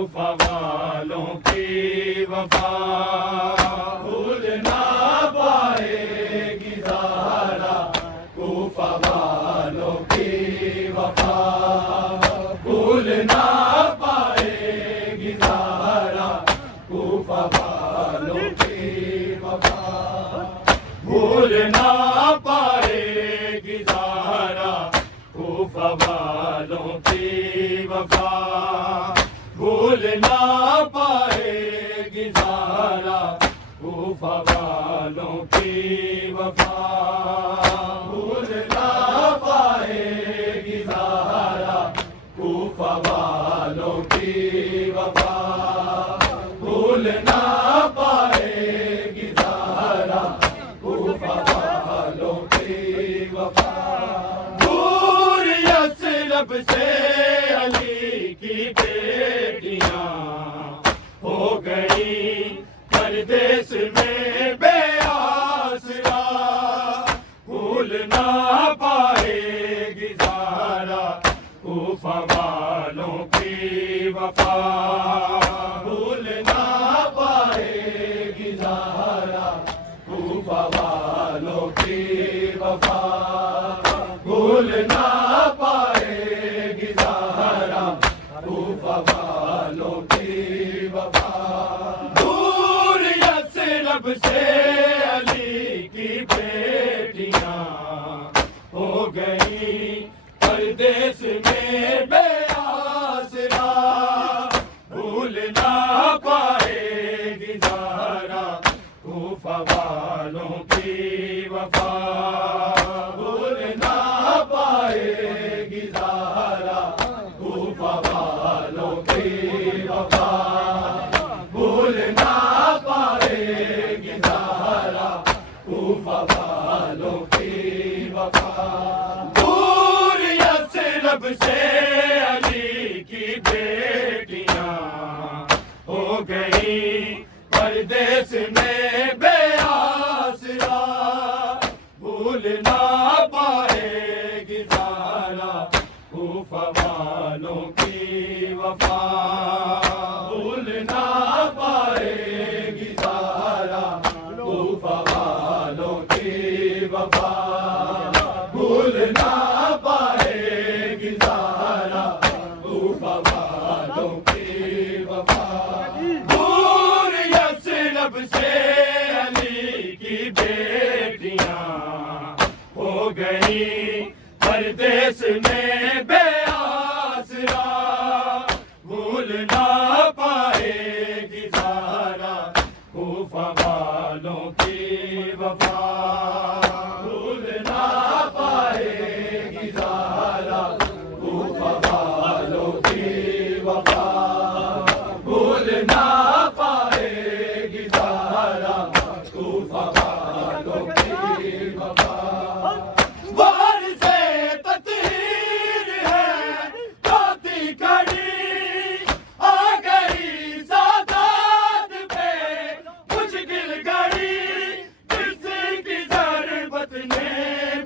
کوفہ والوں کی وفا بھول نہ پائے گی زہرا کوفہ والوں کی وفا بھول نہ پائے گی زہرا کوفہ والوں کی وفا بھول نہ پائے گی زہرا کوفہ والوں کی وفا بھول نہ پائے گی زہرا کوفہ والوں کی وفا بھول نہ پائے گی زہرا کوفہ والوں کی وفا بھول نہ پائے گی زہرا کوفہ والوں کی وفا دور یثرب سے علی کی بیٹیاں ہو گئی پردیس میں بے آسرا بھول نہ پائے گی زہرا کوفہ والوں کی وفا بھول نہ پائے گی زہرا کوفہ والوں کی وفا بھول نہ پائے گی زہرا کوفہ والوں کی وفا دور یثرب سے علی کی بیٹیاں ہو گئی پردیس میں بے آسرا بھول نہ پائے گی زہرا کوفہ والوں کی وفا بھول نہ پائے گی زہرا کوفہ والوں کی وفا بھول نہ پائے گی زہرا کوفہ والوں کی وفا دور یثرب سے علی کی بیٹیاں ہو گئی پردیس میں بے آسرا بھول نہ پائے گی زہرا کوفہ والوں کی وفا بھول نہ پائے گی زہرا کوفہ والوں کی وفا بھول نہ پائے گی زہرا کوفہ والوں کی وفا دور یثرب سے علی کی بیٹیاں ہو گئی پردیس میں بے آسرا بھول نہ پائے گی زہرا کوفہ والوں کی وفا بھول نہ پائے گی زہرا کوفہ والوں کی وفا بھول نہ پائے گی زہرا کوفہ والوں کی وفا وارث تطہیر ہے چوتھی کڑی آ گئی سادات پہ مشکل گھڑی جس کی ضربت نے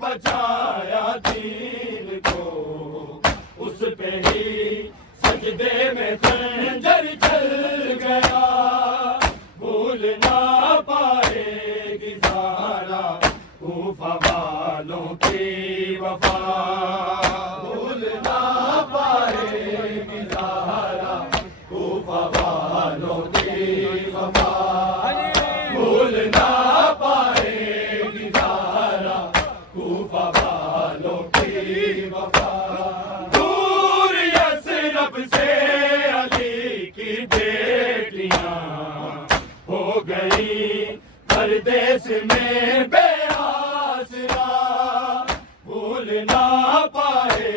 بچایا دین کو اس پہ ہی سجدے میں خنجر چل گیا بھول نہ پائے گی زہرا کوفہ والوں کی وفا بھول نہ پائے گی زہرا کوفہ والوں کی وفا بھول نہ پائے گی زہرا کوفہ والوں کی وفا دور یثرب سے علی کی بیٹیاں ہو گئی پردیس میں بے آسرا بھول نہ پائے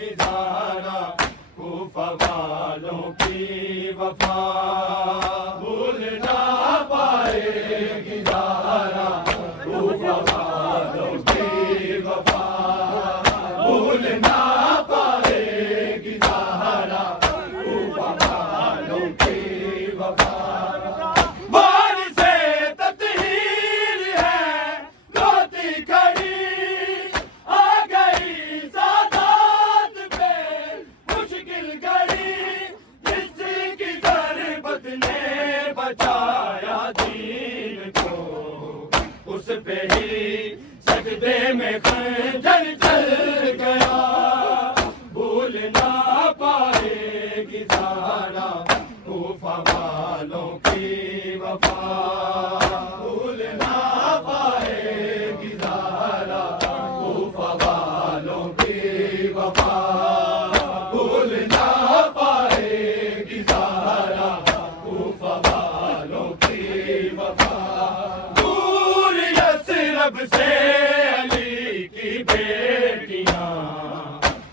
گی زہرا کوفہ والوں کی وفا بھول نہ پائے گی زہرا کوفہ والوں کی وفا بھول نہ پائے گی زہرا کوفہ والوں کی وفا وارث تطہیر ہے چوتھی کڑی آ گئی سادات پہ مشکل گھڑی جس کی بچایا دین کو، اس پہ ہی سجدے میں خنجر چل گیا، بھول نہ پائے گی زہرا کوفہ والوں کی وفا، بھول نہ پائے گی زہرا کوفہ والوں کی وفا، بھول نہ پائے گی زہرا کوفہ والوں کی وفا، دور یثرب سے علی کی بیٹیاں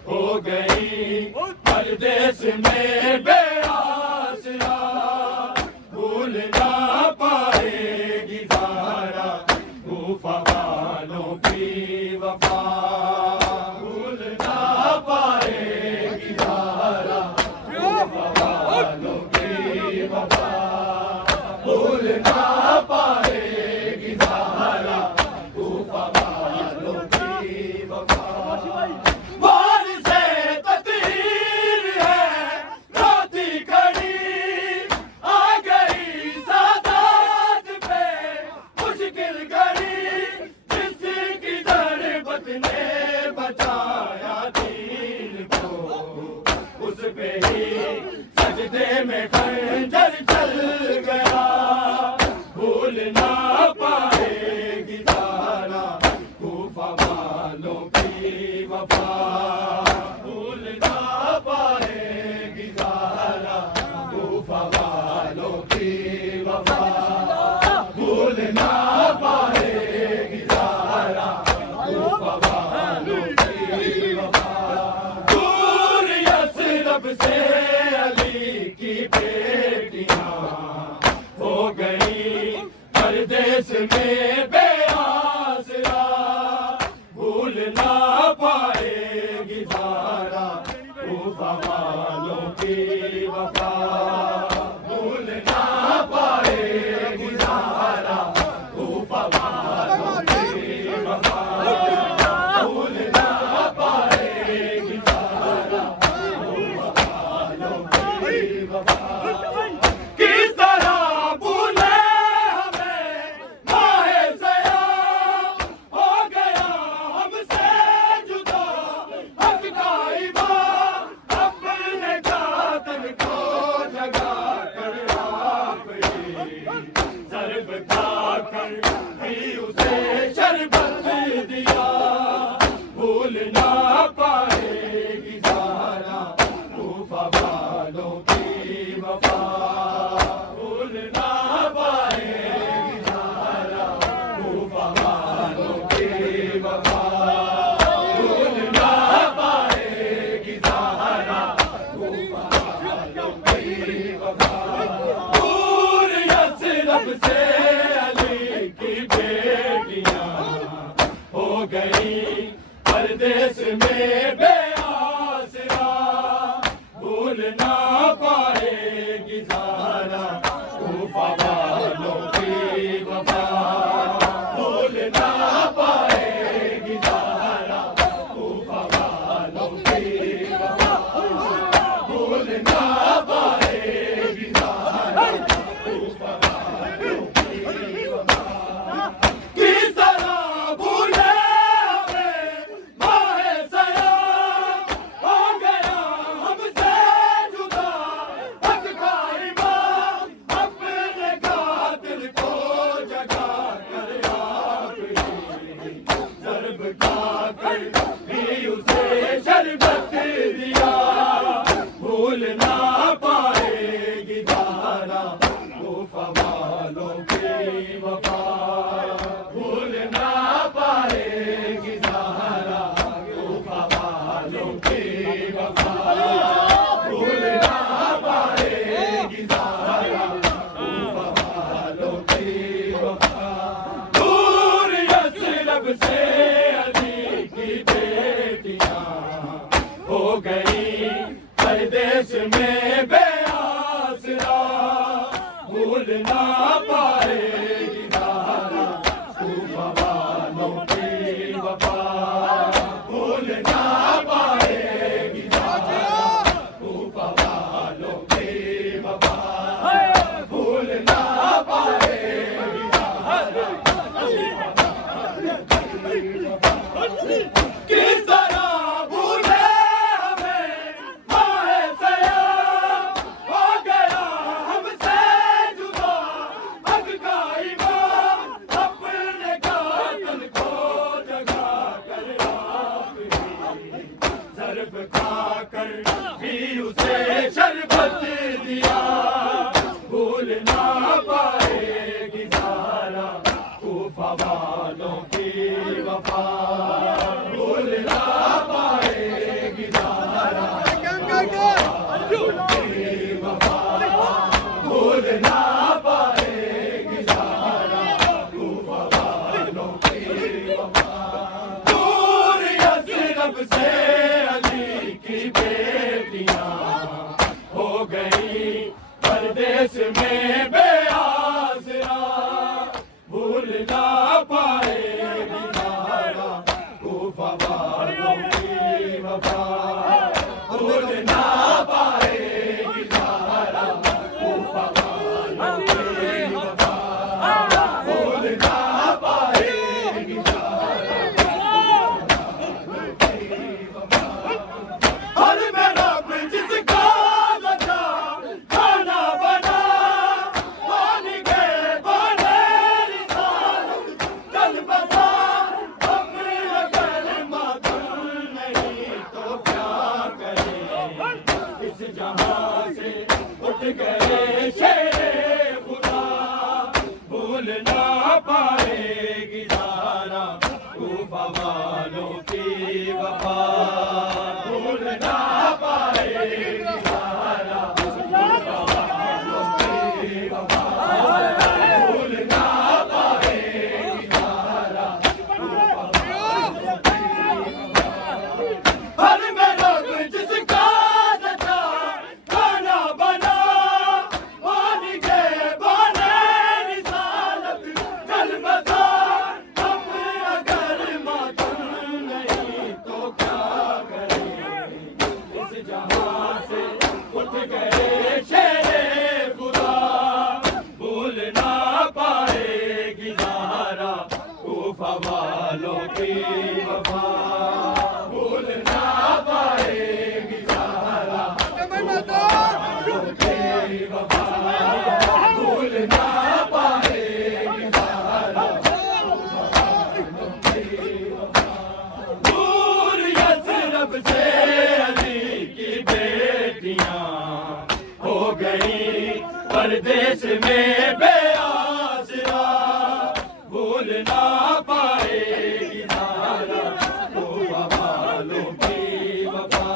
ہو گئی پردیس میں بے آسرا، بھول نہ پائے گی زہرا کوفہ والوں کی وفا، بھول نہ پائے گی زہرا کوفہ والوں کی وفا، بھول نہ پائے گی زہرا کوفہ والوں کی وفا، وارث تطہیر ہے روتی کھڑی، آ گئی سادات پہ مشکل گھڑی، جس کی ضربت نے بچایا دین کو، اس پہ ہی سجدے میں خنجر چل گیا، بھول نہ پائے گی زہرا کوفہ والوں کی وفا، بھول نہ پائے گی زہرا کوفہ والوں کی وفا، بھول نہ پائے گی زہرا کوفہ والوں کی وفا، دور یثرب سے علی کی بیٹیاں ہو گئی پردیس میں بے آسرا، بھول نہ پائے گی زہرا کوفہ والوں کی وفا، بھول نہ پائے گی زہرا کوفہ والوں کی وفا، بھول نہ پائے گی زہرا کوفہ والوں کی وفا، کس طرح بھولے ہمیں ماہ سیاہ، ہو گیا ہم سے جدا حق کا امام، اپنے قاتل کو جگا کر آپ ہی ضرب کھا کر بھی اسے شربت دیا، بھول نہ پائے گی زہرا کوفہ والوں کی وفا، بھول نہ پائے گی زہرا کوفہ والوں کی وفا، بھول نہ پائے گی زہرا کوفہ والوں کی وفا، دور یثرب سے علی کی بیٹیاں ہو گئی پردیس میں بے آسرا، بھول نہ پائے گی زہرا کوفہ والوں کی وفا، بھول نہ پائے گی زہرا کوفہ والوں کی وفا، بھول نہ پائے گی زہرا کوفہ والوں کی وفا، کس طرح بھولے ہمیں ماہ سیاہ، ہو گیا ہم سے جدا حق کا امام، اپنے قاتل کو جگا کر آپ ہی ضرب کھا کر بھی اسے شربت دیا، بھول نہ پائے گی زہرا کوفہ والوں کی وفا، بھول نہ پائے گی زہرا کوفہ والوں کی وفا، بھول نہ پائے گی زہرا کوفہ والوں کی وفا، دور یثرب سے علی کی بیٹیاں ہو گئی پردیس میں بے آسرا، بھول نہ پائے گی گئی پردیس میں بے آسرا بھول نہ پائے گی زہرا کوفہ والوں کی وفا بھول نہ پائے گی زہرا کوفہ والوں کی وفا بھول نہ پائے گی زہرا ہر میرا جس کا لچا کھانا بنا مان کے بنے رسالت چل بسا ہم اگر معذور نہیں تو کیا کریں اس جہاں سے اٹھ گئے شیر خدا بھول نہ پائے گی زہرا کوفہ والوں کی وفا بھول نہ پائے گی زہرا کوفہ والوں کی وفا بھول نہ پائے گی زہرا کوفہ والوں کی وفا ہر میرا جس کا لچا کھانا بنا مان کے بنے رسالت چل بسا ہم اگر معذور نہیں تو کیا کریں اس جہاں سے اٹھ گئے شیر خدا بھول نہ پائے گی زہرا کوفہ والوں کی وفا بھول نہ پائے گی زہرا کوفہ والوں کی وفا بھول نہ پائے گی زہرا دور یثرب سے علی کی بیٹیاں ہو گئی پردیس میں بے آسرا بھول نہ پائے گی زہرا کوفہ والوں کی وفا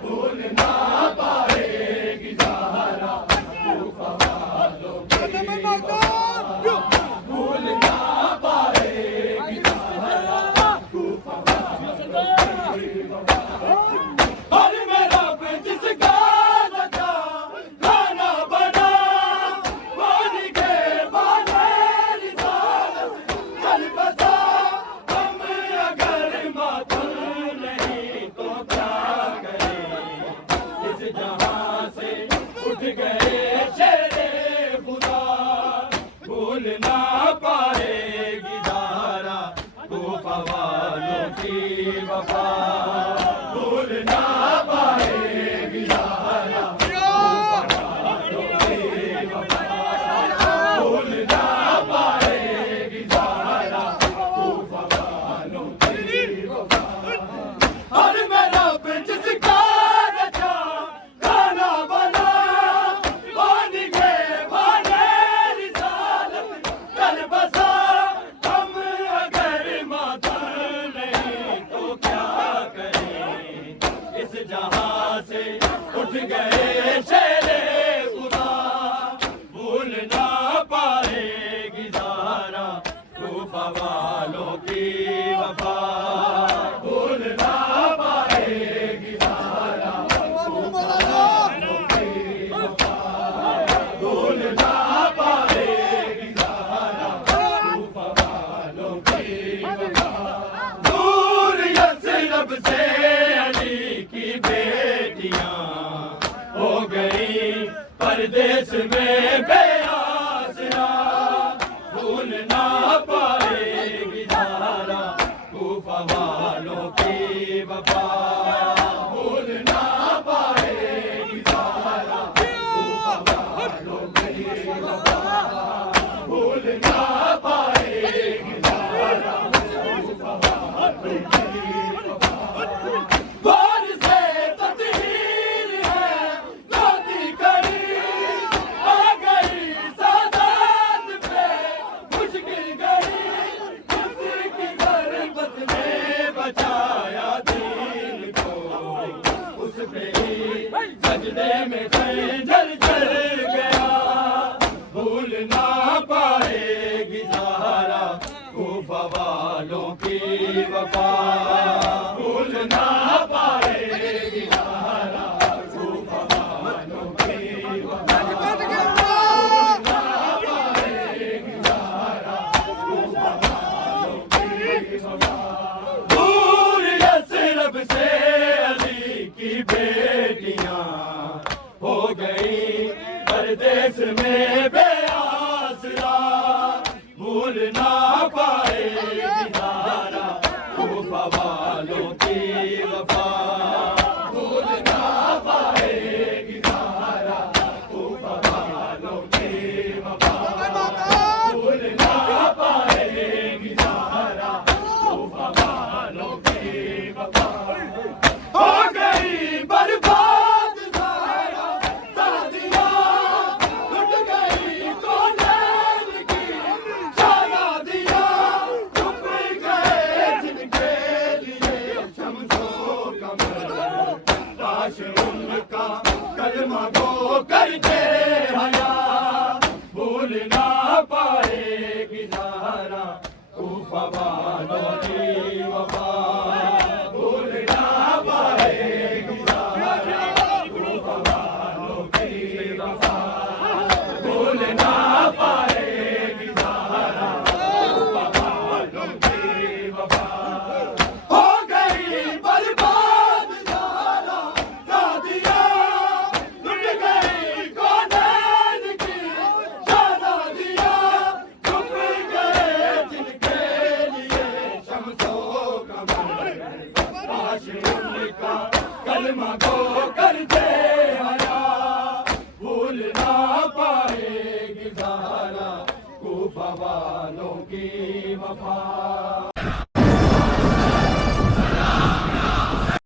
بھول نہ پائے گی زہرا کوفہ والوں کی وفا بھول نہ پائے گی زہرا کوفہ والوں کی وفا ہر میرا جس کا لچا کھانا بنا مان کے بنے رسالت چل بسا ہم اگر معذور نہیں تو کیا کریں اس جہاں سے اٹھ گئے شیر خدا بھول نہ پائے گی زہرا کوفہ والوں کی وفا بھول نہ پائے گی زہرا کوفہ والوں کی وفا بھول نہ پائے گی زہرا کوفہ والوں کی وفا ہر میرا جس کا لچا کھانا بنا مان کے بنے رسالت چل بسا ہم اگر معذور نہیں تو کیا کریں اس جہاں سے اٹھ گئے شیر خدا بھول نہ پائے گی زہرا کوفہ والوں کی وفا بھول نہ پائے گی زہرا کوفہ والوں کی وفا بھول نہ پائے گی زہرا کوفہ والوں کی وفا دور یثرب سے علی کی بیٹیاں ہو گئی پردیس میں بے آسرا بھول نہ پائے گی زہرا کوفہ والوں کی وفا بھول نہ پائے گی زہرا کوفہ والوں کی وفا بھول نہ پائے گی زہرا کوفہ والوں کی وفا دور سے تطہیر ہے گودی کڑی آ گئی سادات پہ مشکل گئی اس کی غربت نے بچایا دین کو اس پہ ہی سجدے میں خنجر چل گیا بھول نہ پائے گی زہرا کوفہ والوں کی وفا بھول نہ پائے گی زہرا کوفہ والوں گئی پردیس میں بے آسرا بھول نہ پائے گی زہرا کوفہ والوں کی وفا بھول نہ پائے گی زہرا کوفہ والوں کی وفا بھول نہ پائے گی زہرا کوفہ والوں کی وفا ہو گئی برباد زہرا شادیاں لٹ گئی کونین کی شادیاں چھپ گئے جن کے لیے شمس و قمر کاش ان کا کلمہ گو کر کے حیا بھول نہ پائے گی زہرا کوفہ والوں کی وفا بھول نہ پائے گی زہرا کوفہ والوں کی وفا بھول نہ پائے گی زہرا کوفہ والوں کی وفا ہو گئی برباد زہرا شادیاں لٹ گئی کونین کی شادیاں چھپ گئے جن کے لیے شمس و قمر کاش ان کا کلمہ گو کر دے حیا بھول نہ پائے گی زہرا کوفہ والوں کی وفا